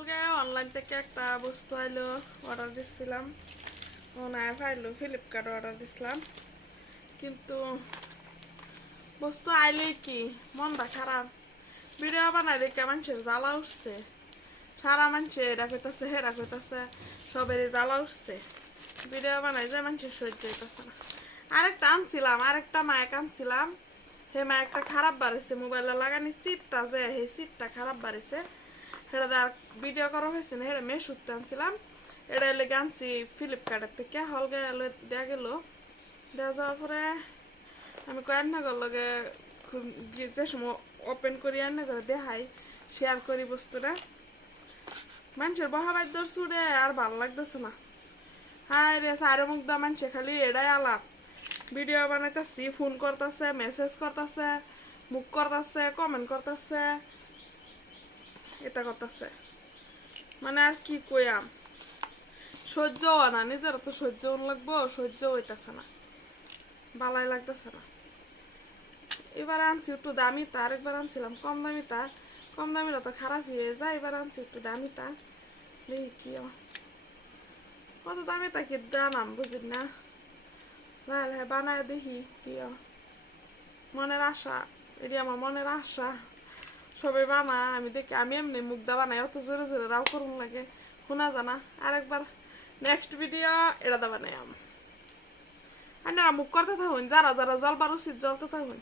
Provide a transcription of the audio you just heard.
কালকে অনলাইন থেকে একটা বস্তু আইলো, অর্ডার দিছিলাম। ওনায় পাইলো, ফ্লিপকার্ট অর্ডার দিছিলাম, কিন্তু বস্তু আইলে কি মনটা খারাপ। ভিডিও বানাই দেখে মানুষের জ্বালা উঠছে, সারা মানুষে এটা কইতাছে হেরা কইতাছে, সবেরই জ্বালা উঠছে। ভিডিও বানাই যে মানুষের সহ্য হইতাছে না। আরেকটা আনছিলাম, আরেকটা মাইক আনছিলাম, হে মাইকটা খারাপ বাড়িছে। মোবাইলে লাগানি সিটটা যে হে সিটটা খারাপ বাড়িছে, সেটা আর ভিডিও করা হয়েছে না। সেটা মেশুতে আনছিলাম, এটা লেগে আনছি ফ্লিপকার্টের থেকে। হলগে দেওয়া গেল, দেওয়া যাওয়ার পরে আমি কয়েকনাগর লগে যে সময় ওপেন করি রান্না করে দেখাই, শেয়ার করি বস্তুটা। মানুষের বহাবাদ্য সুরে আর ভালো লাগতেছে না। হায় রে, সারে মুখ দা মানুষে খালি এটাই আলাপ। ভিডিও বানাইতেছি, ফোন করতেছে, মেসেজ করতেছে, মুখ করতেছে, কমেন্ট করতেছে, এটা করতেছে। মানে আর কি কইয়াম, সহ্য না, নিজের তো সহ্য লাগবো, সহ্য হইতেছে না, ভালাই লাগতেছে না। এবার আনছি একটু দামি তার, একবার আনছিলাম কম দামি তার, কম দামিটা তো খারাপ হয়ে যায়। এবার আনছি একটু দামি তার, দেখি কি কত দামি তা কি দাম বুঝি না, বানায় দেখি কি মনের আশা। এটি আমার মনের আশা, সবাই বানা, আমি দেখি। আমি এমনি মুগ্ধা বানাই, অত জোরে জোরে রাও করুন লাগে, শোনা জানা। আরেকবার নেক্সট ভিডিও এটা বানাই আপনারা মুখ করতে থাকুন, যারা যারা জলবার উচিত জ্বলতে থাকুন।